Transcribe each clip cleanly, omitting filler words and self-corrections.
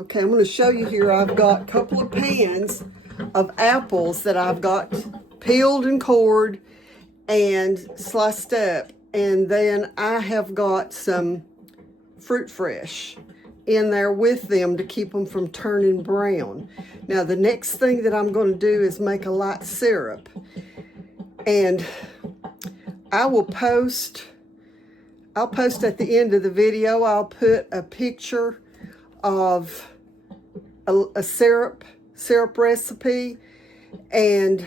Okay, I'm going to show you here. I've got a couple of pans of apples that I've got peeled and cored and sliced up. And then I have got some fruit fresh in there with them to keep them from turning brown. Now the next thing that I'm going to do is make a light syrup. And I'll post at the end of the video, I'll put a picture of a syrup recipe, and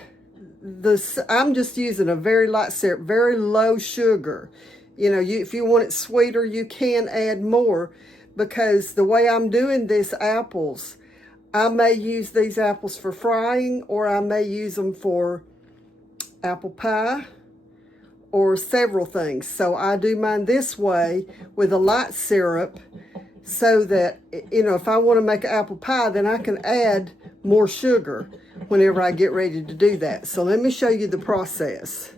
I'm just using a very light syrup, very low sugar. You know, if you want it sweeter, you can add more, because the way I'm doing this apples, I may use these apples for frying, or I may use them for apple pie, or several things. So I do mine this way with a light syrup, so that, you know, if I want to make an apple pie, then I can add more sugar whenever I get ready to do that. So let me show you the process.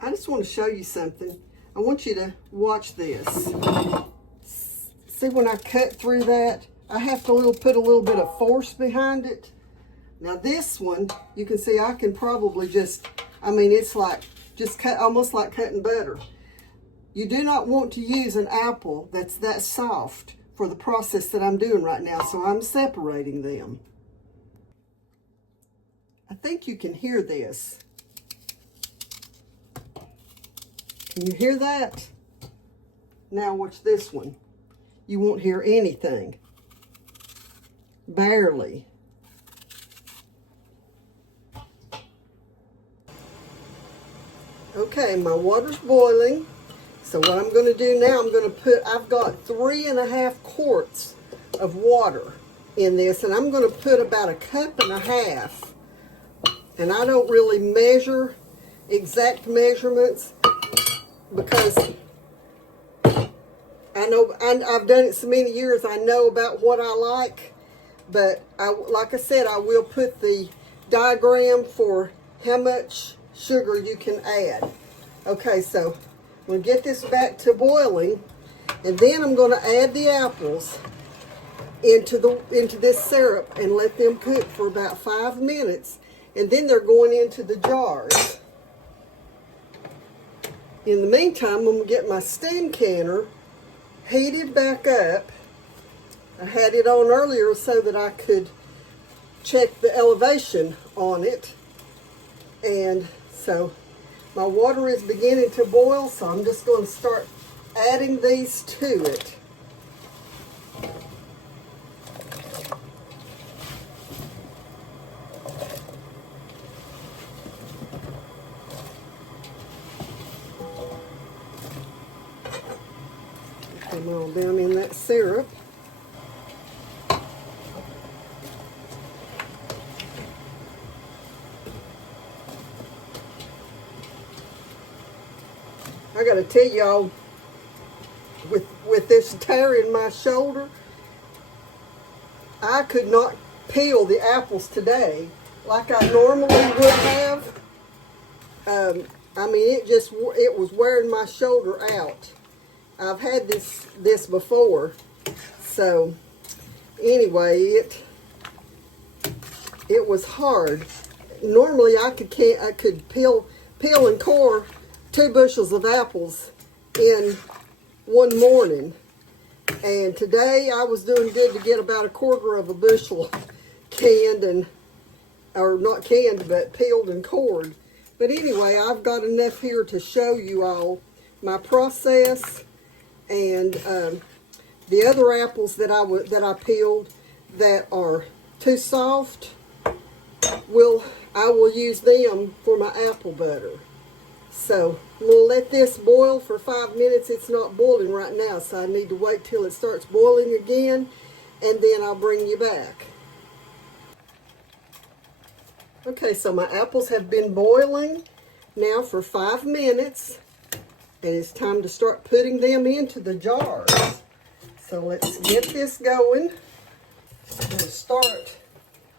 I just want to show you something. I want you to watch this. See, when I cut through that, I have to put a little bit of force behind it. Now this one, you can see I can probably just, I mean, it's like just cut, almost like cutting butter. You do not want to use an apple that's that soft for the process that I'm doing right now, so I'm separating them. I think you can hear this. Can you hear that? Now watch this one. You won't hear anything. Barely. Okay, my water's boiling. So what I'm going to do now, I've got 3.5 quarts of water in this, and I'm going to put about 1.5 cups. And I don't really measure exact measurements, because I've done it so many years, I know about what I like. But like I said, I will put the diagram for how much sugar you can add. Okay, so I'm going to get this back to boiling, and then I'm going to add the apples into this syrup and let them cook for about 5 minutes, and then they're going into the jars. In the meantime, I'm going to get my steam canner heated back up. I had it on earlier so that I could check the elevation on it, and so my water is beginning to boil, so I'm just going to start adding these to it. Put them all down in that syrup. I got to tell y'all, with this tear in my shoulder, I could not peel the apples today like I normally would have. I mean, it was wearing my shoulder out. I've had this before, so anyway, it was hard. Normally I could peel and core 2 bushels of apples in one morning, and today I was doing good to get about 1/4 bushel canned, or not canned, but peeled and cored. But anyway, I've got enough here to show you all my process, and the other apples that I peeled that are too soft, I will use them for my apple butter. So we'll let this boil for 5 minutes. It's not boiling right now, so I need to wait till it starts boiling again, and then I'll bring you back. Okay, so my apples have been boiling now for 5 minutes, and it's time to start putting them into the jars. So let's get this going. I'm going to start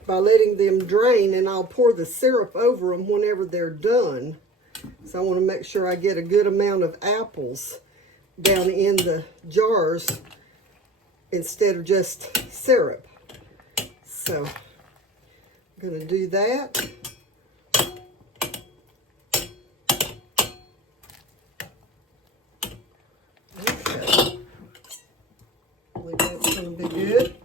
by letting them drain, and I'll pour the syrup over them whenever they're done. So I want to make sure I get a good amount of apples down in the jars instead of just syrup. So I'm going to do that. Okay. I believe that's going to be good.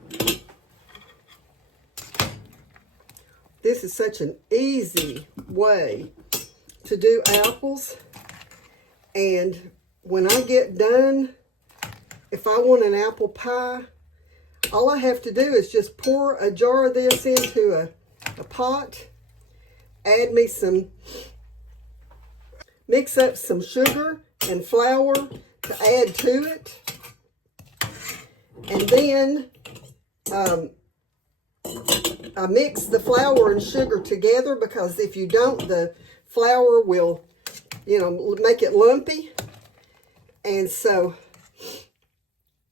This is such an easy way to do apples. And when I get done, if I want an apple pie, all I have to do is just pour a jar of this into a pot, add me some, mix up some sugar and flour to add to it. And then I mix the flour and sugar together, because if you don't, the flour will, make it lumpy. And so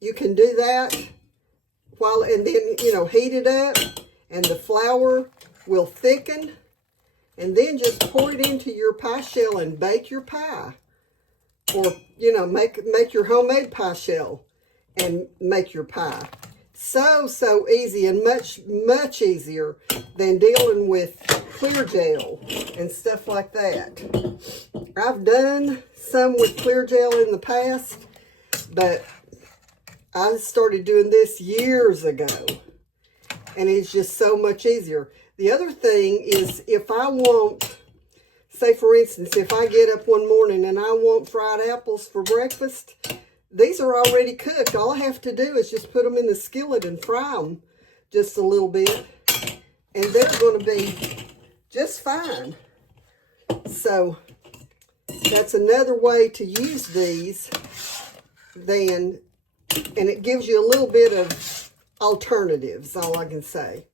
you can do that and then, heat it up, and the flour will thicken. And then just pour it into your pie shell and bake your pie. Or, make your homemade pie shell and make your pie. So easy, and much easier than dealing with clear gel and stuff like that. I've done some with clear gel in the past, but I started doing this years ago, and it's just so much easier. The other thing is, if I want, say for instance, if I get up one morning and I want fried apples for breakfast, these are already cooked. All I have to do is just put them in the skillet and fry them just a little bit, and they're going to be just fine. So that's another way to use these, and it gives you a little bit of alternatives, all I can say.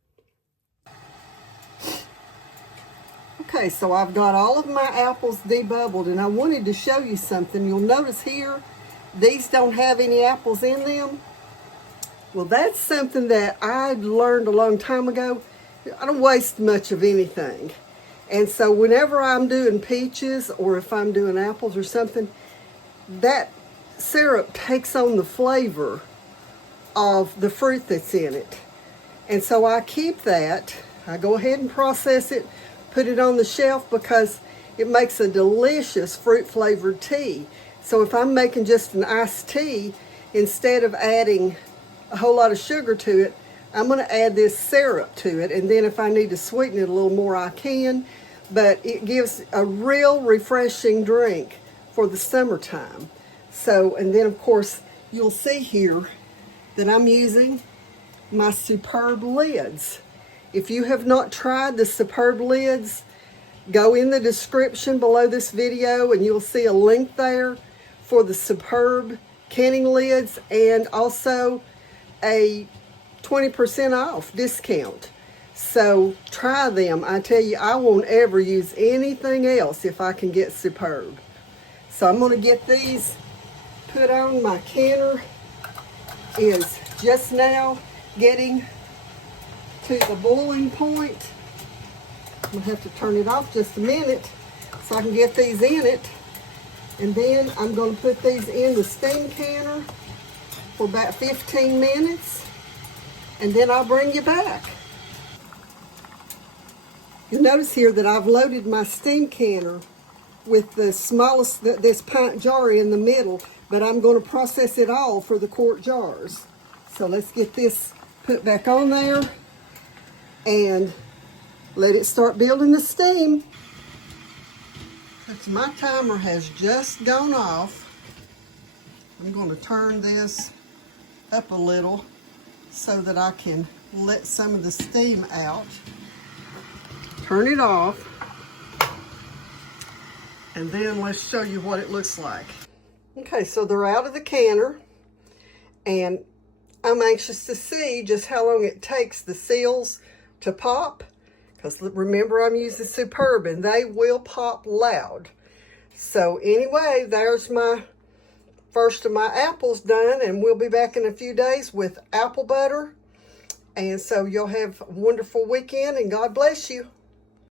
Okay, so I've got all of my apples debubbled, and I wanted to show you something. You'll notice here, these don't have any apples in them. Well, that's something that I learned a long time ago. I don't waste much of anything. And so whenever I'm doing peaches, or if I'm doing apples or something, that syrup takes on the flavor of the fruit that's in it. And so I keep that. I go ahead and process it, put it on the shelf, because it makes a delicious fruit flavored tea. So if I'm making just an iced tea, instead of adding a whole lot of sugar to it, I'm going to add this syrup to it. And then if I need to sweeten it a little more, I can. But it gives a real refreshing drink for the summertime. So, and then of course, you'll see here that I'm using my Superb lids. If you have not tried the Superb lids, go in the description below this video and you'll see a link there for the Superb canning lids, and also a 20% off discount. So try them. I tell you, I won't ever use anything else if I can get Superb. So I'm going to get these put on. My canner is just now getting to the boiling point. I'm going to have to turn it off just a minute so I can get these in it. And then I'm going to put these in the steam canner for about 15 minutes. And then I'll bring you back. You'll notice here that I've loaded my steam canner with the smallest, this pint jar in the middle, but I'm going to process it all for the quart jars. So let's get this put back on there and let it start building the steam. Since my timer has just gone off, I'm going to turn this up a little so that I can let some of the steam out. Turn it off, and then let's show you what it looks like. Okay, so they're out of the canner, and I'm anxious to see just how long it takes the seals to pop, because remember, I'm using Superb and they will pop loud. So anyway, there's my first of my apples done, and we'll be back in a few days with apple butter. And so you'll have a wonderful weekend, and God bless you.